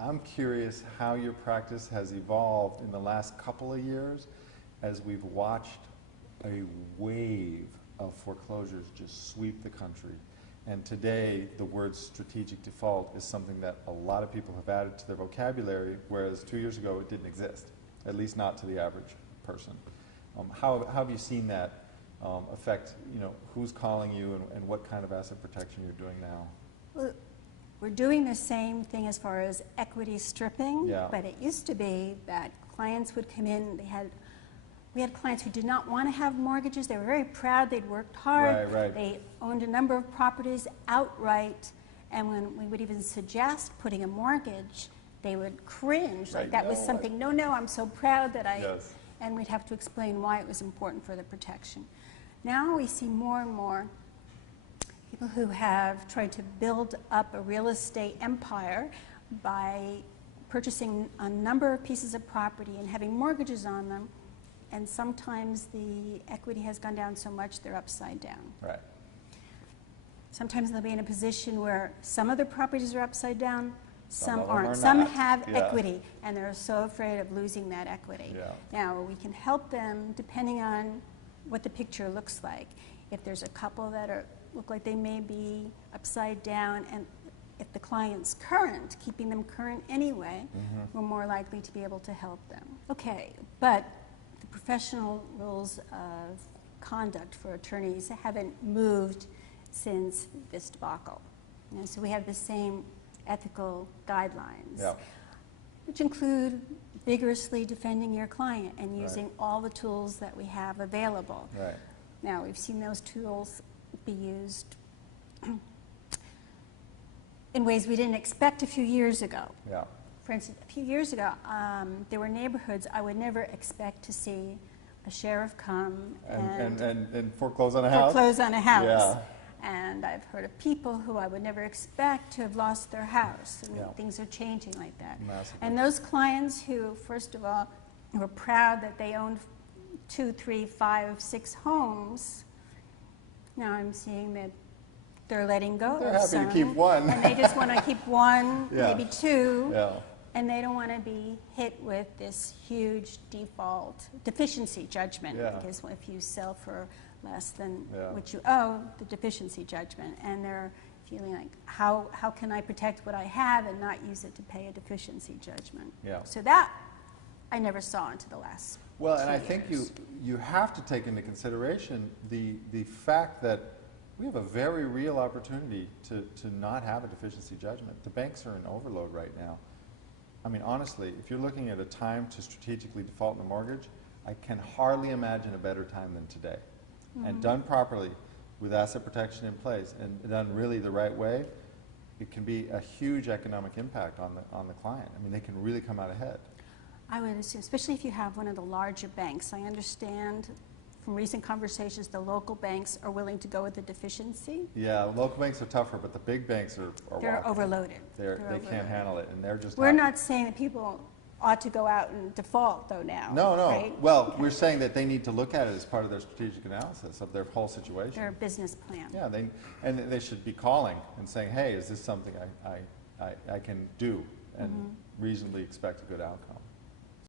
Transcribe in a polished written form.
I'm curious how your practice has evolved in the last couple of years as we've watched a wave of foreclosures just sweep the country. And today, the word strategic default is something that a lot of people have added to their vocabulary, whereas 2 years ago it didn't exist, at least not to the average person. How have you seen that affect, who's calling you and what kind of asset protection you're doing now? Well, we're doing the same thing as far as equity stripping, Yeah. but it used to be that clients would come in, we had clients who did not want to have mortgages. They were very proud, they'd worked hard, Right. They owned a number of properties outright, and when we would even suggest putting a mortgage, they would cringe, like that was something, no, I'm so proud that Yes. and we'd have to explain why it was important for the protection. Now we see more and more people who have tried to build up a real estate empire by purchasing a number of pieces of property and having mortgages on them, and sometimes the equity has gone down so much they're upside down. Right. Sometimes they'll be in a position where some of their properties are upside down, some of them aren't. are Some not. have Yeah. equity, and they're so afraid of losing that equity. Yeah. Now, we can help them depending on what the picture looks like. If there's a couple that look like they may be upside down, and if the client's current, keeping them current anyway, we're more likely to be able to help them. Okay, but the professional rules of conduct for attorneys haven't moved since this debacle. So we have the same ethical guidelines, Yeah. which include vigorously defending your client and using all the tools that we have available. Right. Now, we've seen those tools be used in ways we didn't expect a few years ago. Yeah. For instance, a few years ago, there were neighborhoods I would never expect to see a sheriff come And foreclose on a house? foreclose on a house. Yeah. And I've heard of people who I would never expect to have lost their house, and Yeah. things are changing like that. Massively. And those clients who, first of all, were proud that they owned 2, 3, 5, 6 homes, now I'm seeing that they're letting go They're of happy to some, keep one. and they just want to keep one, Yeah. maybe 2. Yeah. And they don't want to be hit with this huge deficiency judgment, Yeah. because if you sell for less than Yeah. what you owe, the deficiency judgment, and they're feeling like, how can I protect what I have and not use it to pay a deficiency judgment? Yeah. So that I never saw into the last Well, and 2 I think years. you have to take into consideration the fact that we have a very real opportunity to not have a deficiency judgment. The banks are in overload right now. I mean, honestly, if you're looking at a time to strategically default in a mortgage, I can hardly imagine a better time than today. And done properly, with asset protection in place, and done really the right way, it can be a huge economic impact on the client. I mean, they can really come out ahead. I would assume, especially if you have one of the larger banks. I understand from recent conversations the local banks are willing to go with the deficiency. Yeah, local banks are tougher, but the big banks are They're walking. overloaded. They They're can't handle it, and they're just We're not. not saying that people ought to go out and default, though, now. No. Right? Well, we're saying that they need to look at it as part of their strategic analysis of their whole situation. Their business plan. Yeah, they should be calling and saying, hey, is this something I can do and reasonably expect a good outcome?